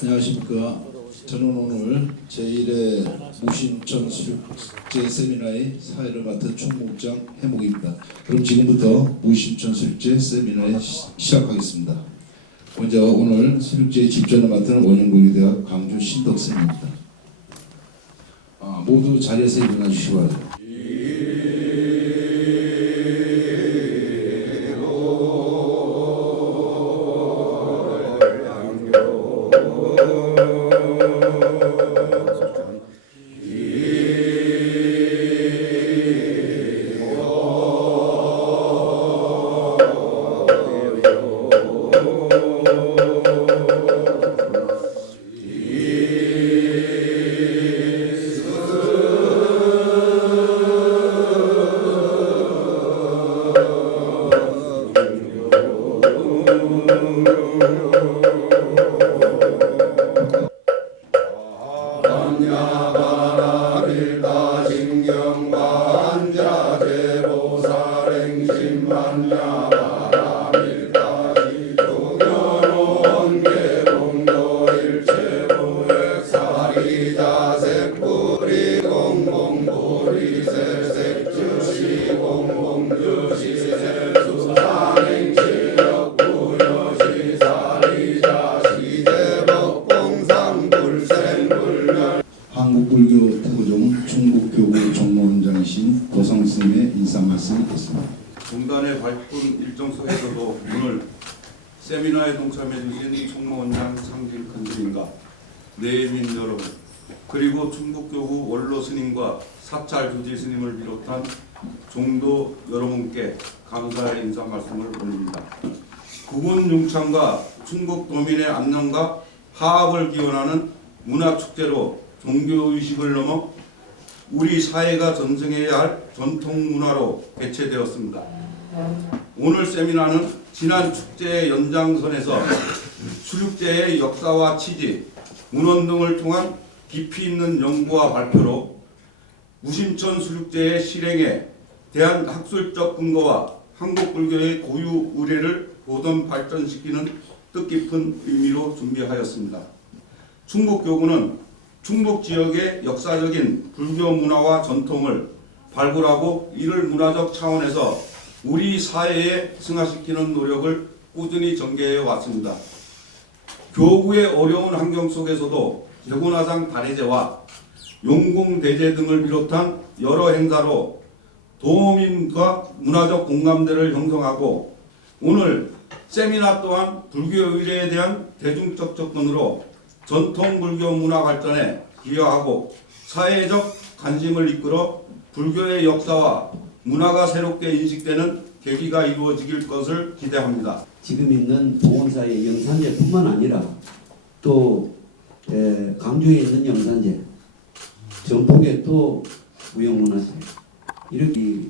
안녕하십니까. 저는 오늘 제1회 무신천 수륙제 세미나의 사회를 맡은 총무국장 해묵입니다. 그럼 지금부터 무신천 수륙제 세미나에 시작하겠습니다. 먼저 오늘 수륙제 집전을 맡은 원영국의대학 강주 신덕쌤입니다. 모두 자리에서 일어나 주시기 바랍니다. 한국불교 태고종 충북교구 종로원장이신 도성 스님의 인사 말씀이 있겠습니다. 종단의 발품 일정서에서도 오늘 세미나에 동참해 주신 총무원장 상길 큰스님과 내민 여러분, 그리고 충북교구 원로 스님과 사찰 주지 스님을 비롯한 종도 여러분께 감사의 인사 말씀을 올립니다. 구군 융창과 충북 도민의 안녕과 화합을 기원하는 문화축제로 종교의식을 넘어 우리 사회가 전승해야 할 전통 문화로 개최되었습니다. 오늘 세미나는 지난 축제의 연장선에서 수륙제의 역사와 취지, 문헌 등을 통한 깊이 있는 연구와 발표로 무심천 수륙제의 실행에 대한 학술적 근거와 한국 불교의 고유 의례를 보존 발전시키는 뜻깊은 의미로 준비하였습니다. 충북교구는 충북 지역의 역사적인 불교 문화와 전통을 발굴하고 이를 문화적 차원에서 우리 사회에 승화시키는 노력을 꾸준히 전개해 왔습니다. 교구의 어려운 환경 속에서도 개군화상 다례제와 용궁대제 등을 비롯한 여러 행사로 도민과 문화적 공감대를 형성하고 오늘 세미나 또한 불교 의례에 대한 대중적 접근으로 전통 불교 문화 발전에 기여하고 사회적 관심을 이끌어 불교의 역사와 문화가 새롭게 인식되는 계기가 이루어질 것을 기대합니다. 지금 있는 보건사의 영산제뿐만 아니라 또 강주에 있는 영산제, 전북에 또 무형문화재, 이렇게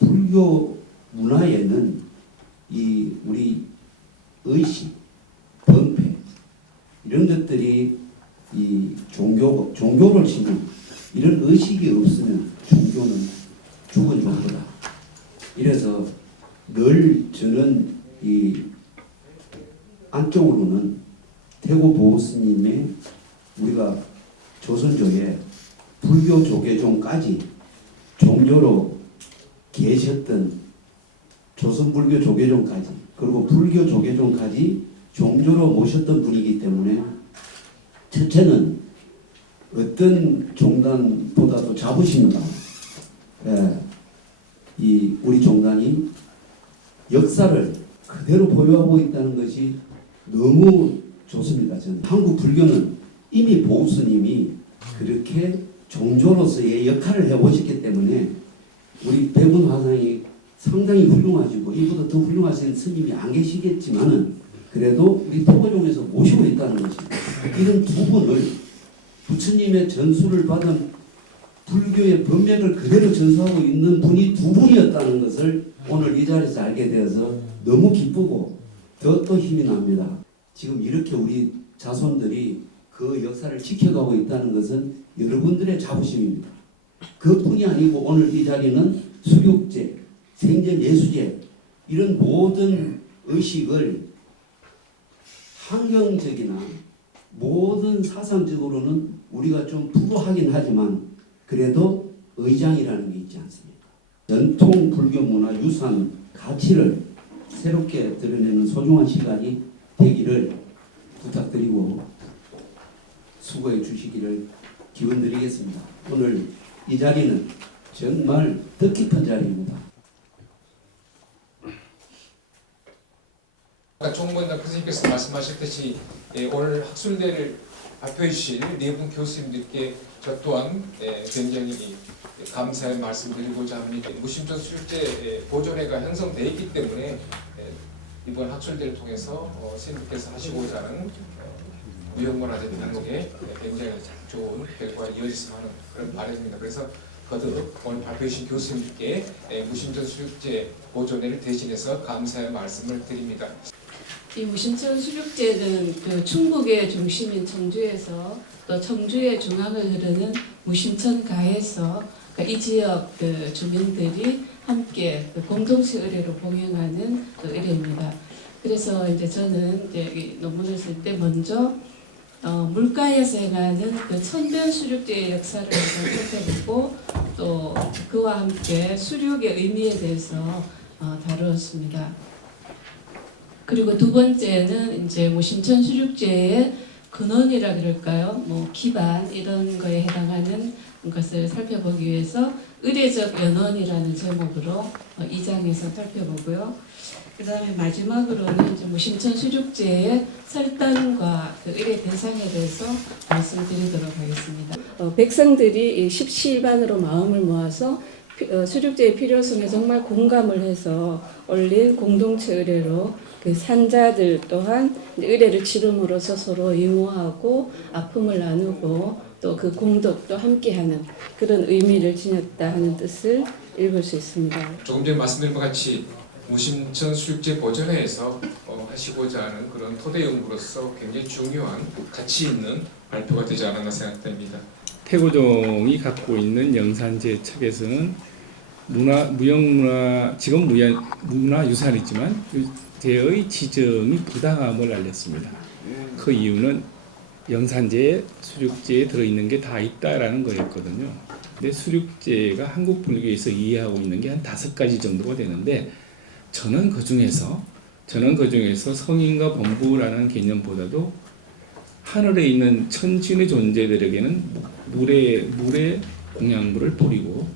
불교 문화에는 이 우리 의식, 번패 이런 것들이 이 종교를 신는 이런 의식이 없으면 종교는 죽은 종교다. 이래서 늘 저는 이 안쪽으로는 태고 보스님의 우리가 조선조에 불교 조계종까지 종교로 계셨던 조선불교 조계종까지 그리고 불교 조계종까지 종교로 모셨던 분이기 때문에 첫째는 어떤 종단보다도 자부심과 이 우리 종단이 역사를 그대로 보유하고 있다는 것이 너무 좋습니다. 저는 한국 불교는 이미 보스님이 그렇게 종교로서의 역할을 해보셨기 때문에 우리 백운 화상이 상당히 훌륭하시고 이보다 더 훌륭하신 스님이 안 계시겠지만은 그래도 우리 토고종에서 모시고 있다는 것입니다. 이런 두 분을 부처님의 전수를 받은 불교의 법맥을 그대로 전수하고 있는 분이 두 분이었다는 것을 오늘 이 자리에서 알게 되어서 너무 기쁘고 더 힘이 납니다. 지금 이렇게 우리 자손들이 그 역사를 지켜가고 있다는 것은 여러분들의 자부심입니다. 그뿐이 아니고 오늘 이 자리는 수륙제, 생전예수제 이런 모든 의식을 환경적이나 모든 사상적으로는 우리가 좀 불우하긴 하지만 그래도 의장이라는 게 있지 않습니까? 전통 불교 문화 유산 가치를 새롭게 드러내는 소중한 시간이 되기를 부탁드리고 수고해 주시기를 기원드리겠습니다. 오늘 이 자리는 정말 뜻깊은 자리입니다. 아까 총무원장 교수님께서 말씀하셨듯이 오늘 학술대를 발표해 주실 네 분 교수님들께 저 또한 굉장히 감사의 말씀드리고자 합니다. 무심천 수육제 보존회가 형성되어 있기 때문에 이번 학술대를 통해서 스님께서 하시고자 하는 무형문화재 단독에 굉장히 좋은 결과가 이어졌으면 하는 그런 바람입니다. 그래서 거듭 오늘 발표해 주신 교수님께 무심천 수육제 보존회를 대신해서 감사의 말씀을 드립니다. 이 무심천 수륙제는 그 충북의 중심인 청주에서 또 청주의 중앙을 흐르는 무심천가에서 이 지역 그 주민들이 함께 그 공동체 의례로 봉행하는 그 의례입니다. 그래서 이제 저는 이제 이 논문을 쓸 때 먼저 물가에서 행하는 그 천변 수륙제의 역사를 살펴보고 또 그와 함께 수륙의 의미에 대해서 다루었습니다. 그리고 두 번째는 이제 무심천 수륙제의 근원이라 그럴까요? 뭐 기반 이런 거에 해당하는 것을 살펴보기 위해서 의례적 연원이라는 제목으로 이 장에서 살펴보고요. 그 다음에 마지막으로는 이제 무심천 수륙제의 설단과 그 의례 대상에 대해서 말씀드리도록 하겠습니다. 백성들이 십시일반으로 마음을 모아서 수륙제의 필요성에 정말 공감을 해서 올린 공동체 의례로 그 산자들 또한 의례를 치름으로써 서로 이모하고 아픔을 나누고 또 그 공덕도 함께하는 그런 의미를 지녔다 하는 뜻을 읽을 수 있습니다. 조금 전에 말씀드린 것 같이 무심천 수육제 보존회에서 하시고자 하는 그런 토대 연구로서 굉장히 중요한 가치 있는 발표가 되지 않았나 생각됩니다. 태고종이 갖고 있는 영산제 책에서는 무형문화 지금 문화유산이지만 제의 지정이 부당함을 알렸습니다. 그 이유는 영산제에 수륙제에 들어있는 게 다 있다라는 거였거든요. 근데 수륙제가 한국 불교에서 이해하고 있는 게 한 5가지 정도가 되는데 저는 그 중에서 성인과 범부라는 개념보다도 하늘에 있는 천신의 존재들에게는 물에 공양물을 뿌리고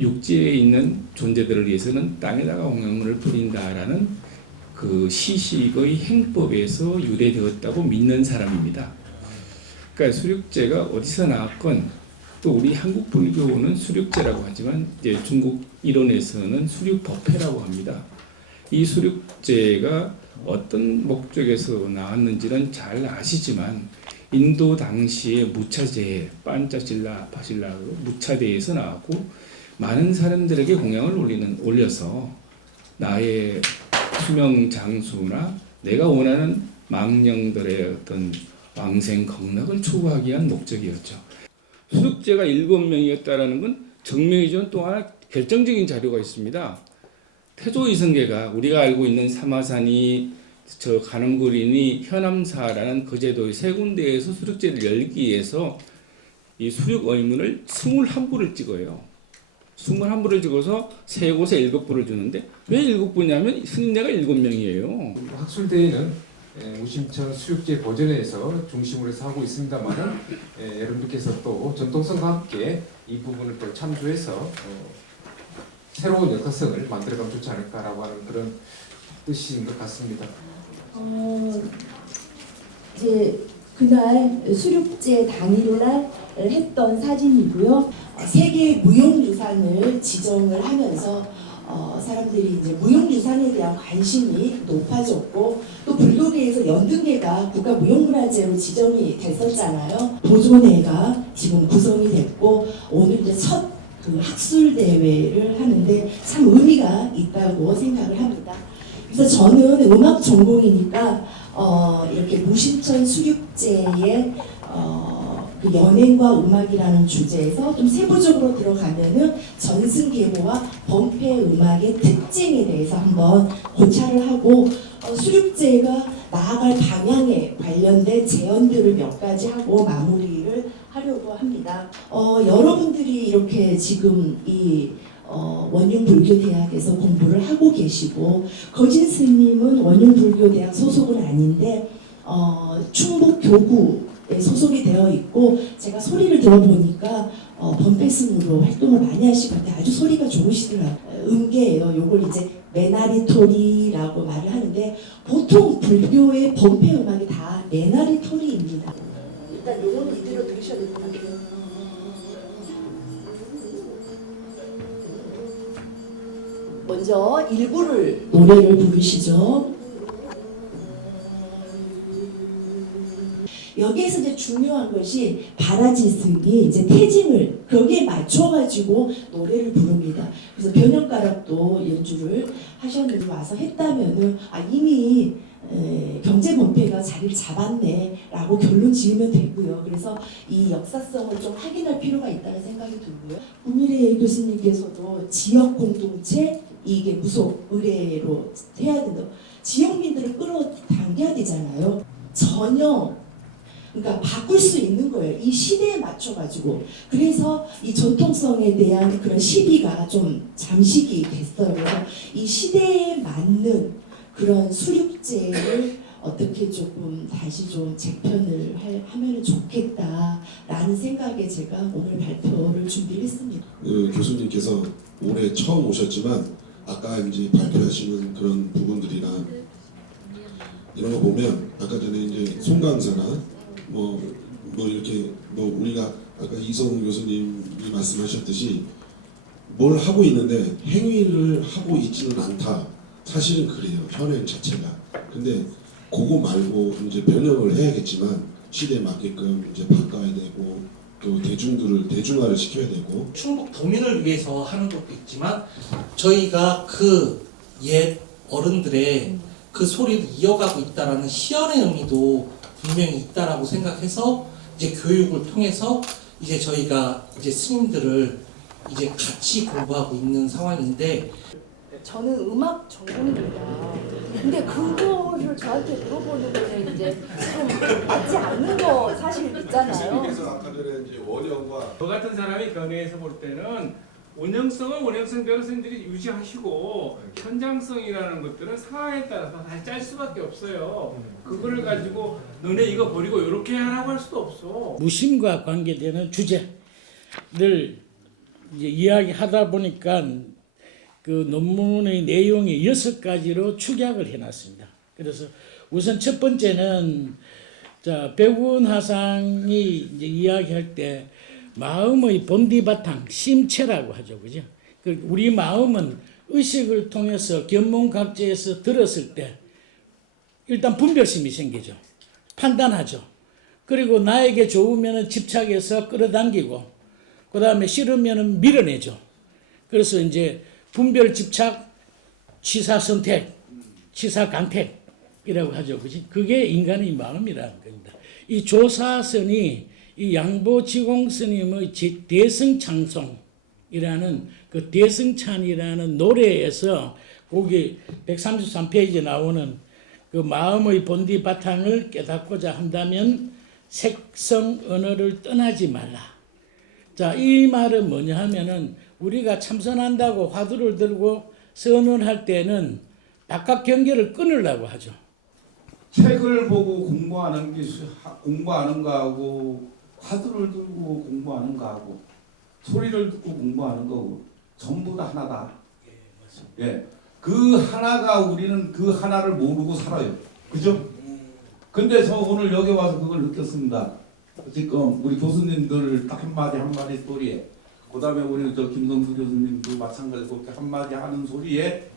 육지에 있는 존재들을 위해서는 땅에다가 공양물을 뿌린다라는 그 시식의 행법에서 유래되었다고 믿는 사람입니다. 그러니까 수륙제가 어디서 나왔건 또 우리 한국 불교는 수륙제라고 하지만 이제 중국 이론에서는 수륙법회라고 합니다. 이 수륙제가 어떤 목적에서 나왔는지는 잘 아시지만 인도 당시의 무차제, 반짜실라, 파실라, 무차대에서 나왔고 많은 사람들에게 공양을 올려서 나의 수명 장수나 내가 원하는 망령들의 어떤 왕생 극락을 추구하기 위한 목적이었죠. 수륙제가 7명이었다라는 건 정명이전 또 하나 결정적인 자료가 있습니다. 태조이성계가 우리가 알고 있는 사마산이 저 가늠구린이 현암사라는 거제도의 3군데에서 수륙제를 열기 위해서 이 수륙 의문을 21부를 찍어요. 21부를 찍어서 3곳에 7부를 주는데 왜 7부냐면 스님네가 7명이에요. 학술대회는 무심천 수육제 보존회에서 중심으로 해서 하고 있습니다만은 여러분들께서 또 전통성과 함께 이 부분을 또 참조해서 새로운 역사성을 만들어가면 좋지 않을까라고 하는 그런 뜻인 것 같습니다. 이제 그날 수륙제 당일날 했던 사진이고요. 세계 무형유산을 지정을 하면서 사람들이 이제 무형유산에 대한 관심이 높아졌고 또 불교계에서 연등회가 국가 무형문화재로 지정이 됐었잖아요. 보존회가 지금 구성이 됐고 오늘 이제 첫 그 학술 대회를 하는데 참 의미가 있다고 생각을 합니다. 그래서 저는 음악 전공이니까 이렇게 무심천 수륙제의 그 연행과 음악이라는 주제에서 좀 세부적으로 들어가면은 전승계보와 범패 음악의 특징에 대해서 한번 고찰을 하고 수륙제가 나아갈 방향에 관련된 제언들을 몇 가지 하고 마무리를 하려고 합니다. 여러분들이 이렇게 지금 이 원흉불교대학에서 공부를 하고 계시고 거진 스님은 원흉불교대학 소속은 아닌데 충북교구에 소속이 되어 있고 제가 소리를 들어보니까 범패승으로 활동을 많이 하시고 아주 소리가 좋으시더라고요. 음계예요. 요걸 이제 메나리토리라고 말을 하는데 보통 불교의 범패 음악이 다 메나리토리입니다. 일단 요거는 이대로 들으셔야 될 것 같아요. 먼저 일부를 노래를 부르시죠. 여기에서 이제 중요한 것이 바라지스기 이제 태징을 거기에 맞춰가지고 노래를 부릅니다. 그래서 변형가락도 연주를 하셨는데 와서 했다면은 이미 경제 범패가 자리를 잡았네라고 결론 지으면 되고요. 그래서 이 역사성을 좀 확인할 필요가 있다는 생각이 들고요. 구미래 교수님께서도 지역 공동체 이게 무속 의례로 해야 된다. 지역민들을 끌어당겨야 되잖아요. 전혀 그러니까 바꿀 수 있는 거예요. 이 시대에 맞춰가지고. 그래서 이 전통성에 대한 그런 시비가 좀 잠식이 됐어요. 그래서 이 시대에 맞는 그런 수륙제를 어떻게 조금 다시 좀 재편을 하면 좋겠다라는 생각에 제가 오늘 발표를 준비했습니다. 교수님께서 올해 처음 오셨지만 아까 이제 발표하시는 그런 부분들이나 이런 거 보면 아까 전에 이제 송강사나 뭐 이렇게 우리가 아까 이성 교수님이 말씀하셨듯이 뭘 하고 있는데 행위를 하고 있지는 않다. 사실은 그래요. 현행 자체가. 근데 그거 말고 이제 변형을 해야겠지만 시대에 맞게끔 이제 바꿔야 되고 또 대중화를 시켜야 되고 충북 도민을 위해서 하는 것도 있지만 저희가 그 옛 어른들의 그 소리를 이어가고 있다라는 시연의 의미도 분명히 있다라고 생각해서 이제 교육을 통해서 이제 저희가 이제 스님들을 이제 같이 공부하고 있는 상황인데 저는 음악 전공입니다. 근데 그거를 저한테 물어보는 거는 이제 좀 맞지 않는 거 사실 있잖아요. 교수님께서 아까 전에 이제 원형과 저 같은 사람이 견해에서 볼 때는 원형성은 원형성대로 선생님들이 유지하시고 현장성이라는 것들은 상황에 따라서 다시 짤 수밖에 없어요. 그거를 가지고 너네 이거 버리고 이렇게 하라고 할 수도 없어. 무심과 관계되는 주제를 이제 이야기하다 보니까 그 논문의 내용이 6가지로 축약을 해놨습니다. 그래서 우선 첫 번째는 백운 화상이 이제 이야기할 때 마음의 본디바탕, 심체라고 하죠, 그죠? 우리 마음은 의식을 통해서 견문각제에서 들었을 때 일단 분별심이 생기죠. 판단하죠. 그리고 나에게 좋으면 집착해서 끌어당기고, 그 다음에 싫으면 밀어내죠. 그래서 이제 분별, 집착, 취사, 선택, 취사, 강택이라고 하죠, 그지? 그게 인간의 마음이라는 겁니다. 이 조사선이 이 양보지공 스님의 대승창송이라는 그 대승찬이라는 노래에서 거기 133페이지에 나오는 그 마음의 본디 바탕을 깨닫고자 한다면 색성 언어를 떠나지 말라. 자, 이 말은 뭐냐 하면은 우리가 참선한다고 화두를 들고 선언할 때는 바깥 경계를 끊으려고 하죠. 책을 보고 공부하는 거하고 화두를 들고 공부하는 거하고 소리를 듣고 공부하는 거고 전부 다 하나다. 예, 그 하나가 우리는 그 하나를 모르고 살아요. 그죠? 근데 저 오늘 여기 와서 그걸 느꼈습니다. 지금 우리 교수님들 딱 한마디 소리에, 그 다음에 우리 저 김성수 교수님도 마찬가지로 그렇게 한마디 하는 소리에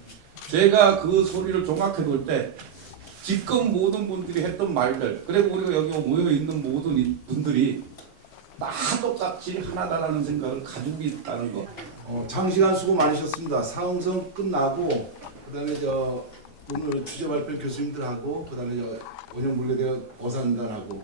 제가 그 소리를 종합해 볼 때 지금 모든 분들이 했던 말들, 그리고 우리가 여기 모여 있는 모든 분들이 다 똑같이 하나다라는 생각을 가지고 있다는 거. 장시간 수고 많으셨습니다. 사흥성 끝나고 그다음에 오늘 주제 발표 교수님들하고 그다음에 원형불교대학 어산단하고